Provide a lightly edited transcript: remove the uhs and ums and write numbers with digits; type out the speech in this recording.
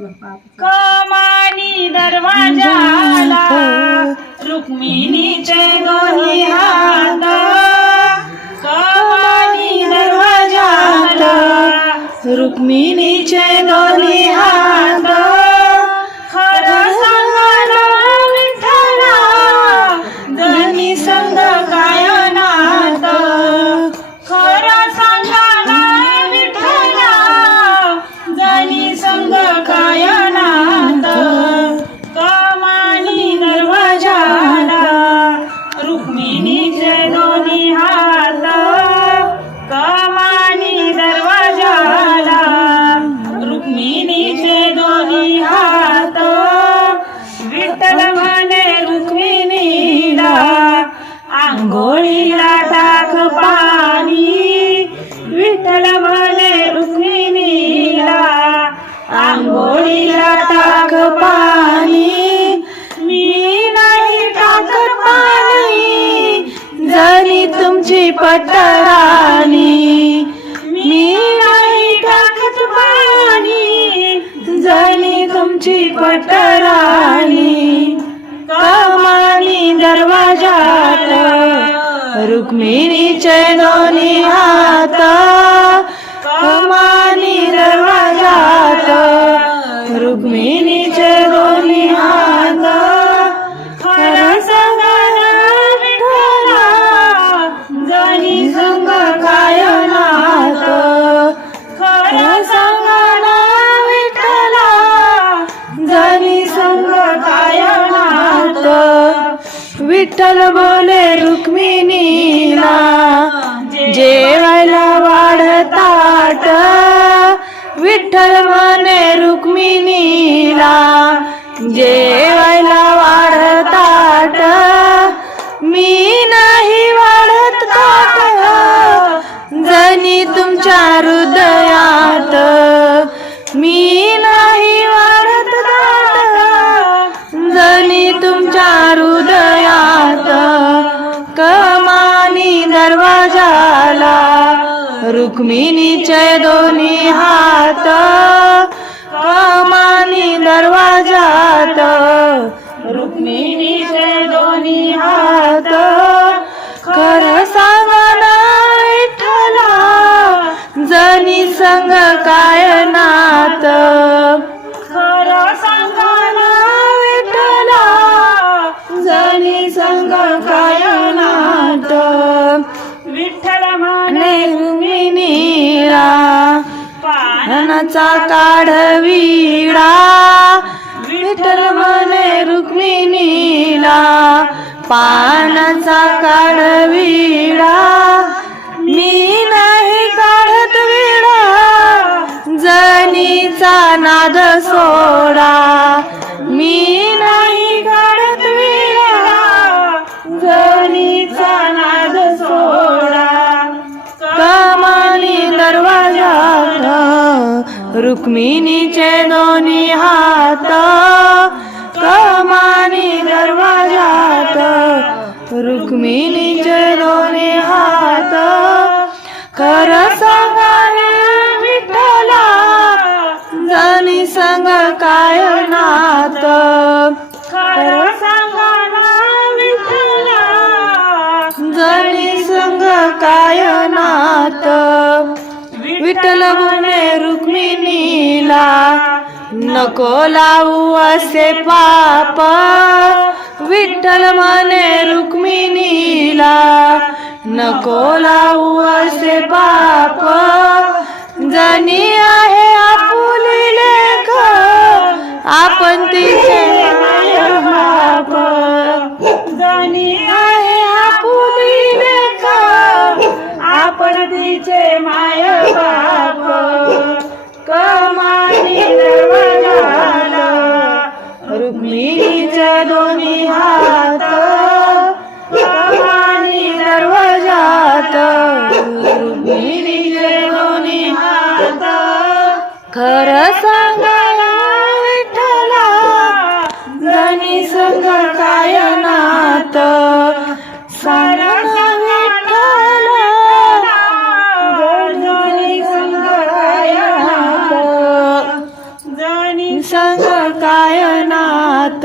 कमानी दरवाजाला रुक्मिणीचे दोन्ही हात, कमानी दरवाजाला रुक्मिणीचे दोन्ही हात. खरं सांगायला विठ्ठला जनी संग काय नात, खरं सांगायला विठ्ठला जनी संग काय नात. कमानी दरवाजाला रुक्मिणीचे दोन्ही हात, कमानी दरवाजाला रुक्मिणीचे दोन्ही हात. विठ्ठल म्हणे रुक्मिणीला आंघोळीला टाक पाणी, विठ्ठल म्हणे रुक्मिणीला आंघोळीला टाक पाणी. मी नाही टाकत पाणी जनी तुमची पटराणी, मी नाही टाकत पाणी जनी तुमची पटराणी. कमानी दरवाजात रुक्मिणीचे दोन्ही हात, कमानी दरवाजात रुक्मिणीचे दोन्ही हात. खरं सांगायला विठ्ठला जनी संग काय नात, खरं सांगायला विठ्ठला जनी संग काय नात. विठ्ठल बोले रुक्मिणीला जेवायला वाढ ताट, विठ्ठल म्हणे रुक्मिणीला जेवायला वाढ ताट. मी नाही वाढत ताट जनी तुमच्या हृदयात, मी नाही वाढत ताट जनी तुमच्या हृदयात. कमानी दरवाजाला रुक्मिणीचे दोन्ही हात, कमानी दरवाजात रुक्मिणीचे दोन्ही हात. खरं सांगायला विठ्ठला जनी संग काय नात, खरं सांगायला विठ्ठला जनी संग काय नात. विठ्ठल म्हणे रुक्मिणीला पानाचा काढविडा, विठ्ठल म्हणे रुक्मिणीला पानाचा काढविडा. मी नाही काढत विडा जनीचा नाद सोडा, मी नाही काढत विडा जनीचा नाद सोडा. कमानी दरवाजात रुक्मिणीचे दोन्ही हात, कमानी दरवाजात रुक्मिणीचे दोन्ही हात. खरं सांगायला विठ्ठला जनी संग काय नात, खरं सांगायला विठ्ठला जनी संग काय नात. विठ्ठल म्हणे रुक्मिणीला नको लावू असे पाप, विठ्ठल म्हणे रुक्मिणीला नको लावू असे पाप. जनी आहे आपुली लेक आपण तिचे माय-बाप, जनी आहे आपुली लेक आपण तिचे माय-बाप. कमानी दरवाजाला रुक्मिणीचे दोन्ही हात, कमानी दरवाजात रुक्मिणीचे दोन्ही हात. खरं सांगायला विठ्ठला जनी संग काय नात, सारं विठ्ठला जनी संग काय नात. संग काय नात